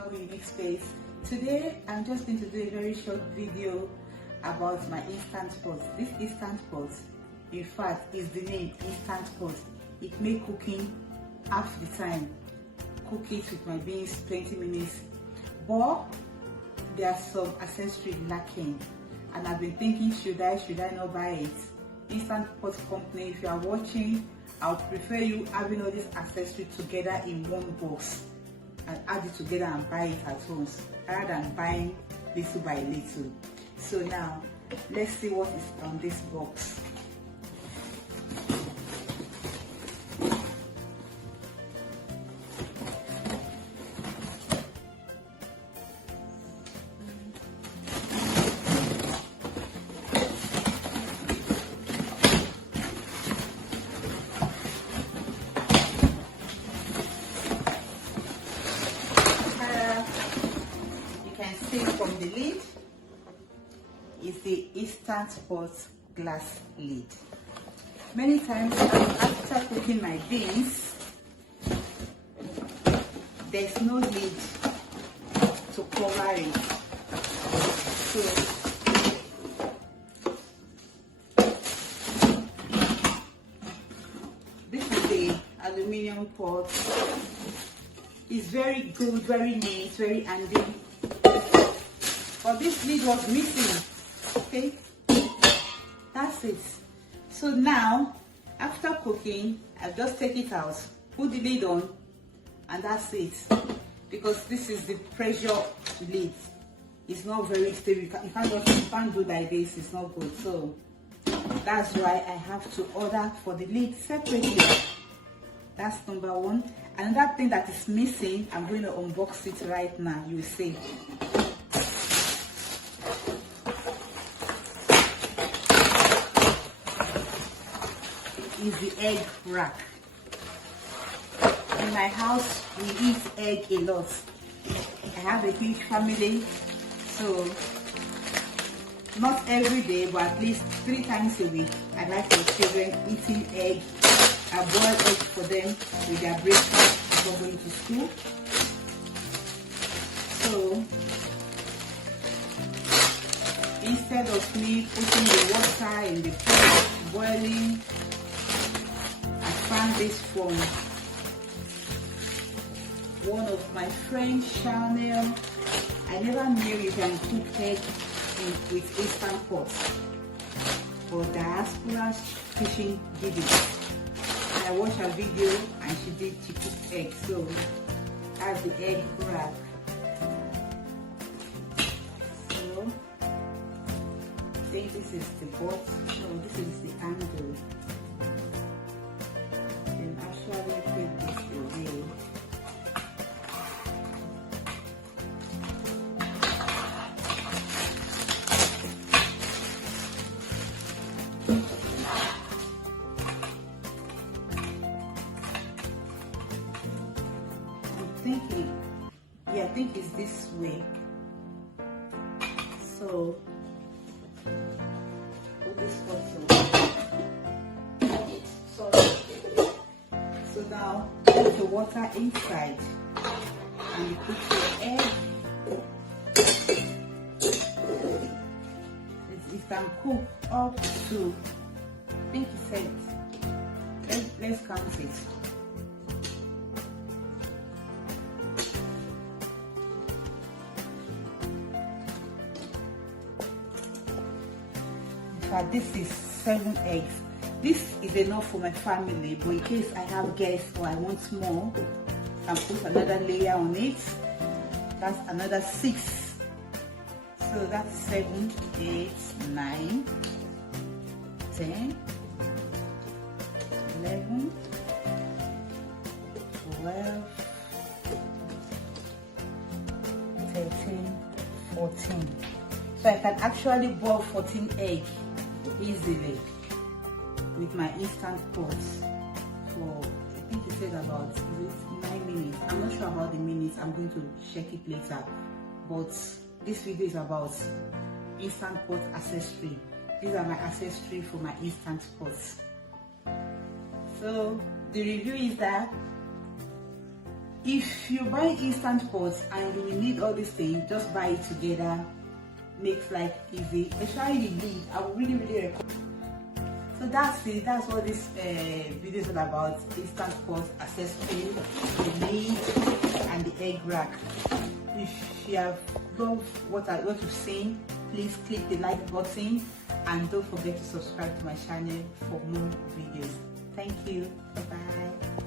channel Unique Space. Today I'm just going to do a very short video about my instant pot. This instant pot, in fact, is the name instant pot. It makes cooking half the time. Cook it with my beans 20 minutes, but there are some accessories lacking, and I've been thinking, should I not buy it? Instant pot company, if you are watching, I would prefer you having all these accessories together in one box and add it together and buy it at once rather than buying little by little. So now let's see what is on this box. From the lid is the instant pot glass lid. Many times after cooking my beans, there's no lid to cover it. So this is the aluminium pot. It's very good, very neat, very handy. But this lid was missing. Okay, that's it. So now after cooking, I just take it out, put the lid on, and that's it. Because this is the pressure lid. It's not very stable. You can't do like this. It's not good. So that's why I have to order for the lid separately. That's number one. Another thing that is missing, I'm going to unbox it right now. You will see. Is the egg rack. In my house, we eat egg a lot. I have a huge family, so not every day, but at least 3 times a week, I like the children eating egg. I boil eggs for them with their breakfast before going to school. So instead of me putting the water in the pot, boiling, found this from one of my friends' channel. I never knew you can cook egg with instant pot, but Diaspora Kitchen did it. I watched her video and she cooked egg. So that's the egg rack. So I think this is the pot. No, this is the handle. Actually take this away. I'm thinking, yeah, I think it's this way. So put this bottle. So now put the water inside and you put your egg. It can cook up to, I think you said, let's count it. In fact, this is 7 eggs. This is enough for my family, but in case I have guests or I want more, I can put another layer on it. That's another 6. So that's 7, 8, 9, 10, 11, 12, 13, 14. So I can actually boil 14 eggs easily with my instant pot for, I think it said about 9 minutes. I'm not sure about the minutes. I'm going to check it later. But this video is about instant pot accessory. These are my accessories for my instant pots. So the review is that if you buy instant pots and you will need all these things, just buy it together. Makes life easy, especially the lid. I would really recommend. So that's it. That's what this video is all about. Instant pot accessory, the lid, and the egg rack. If you have loved what you've seen, please click the like button and don't forget to subscribe to my channel for more videos. Thank you. Bye bye.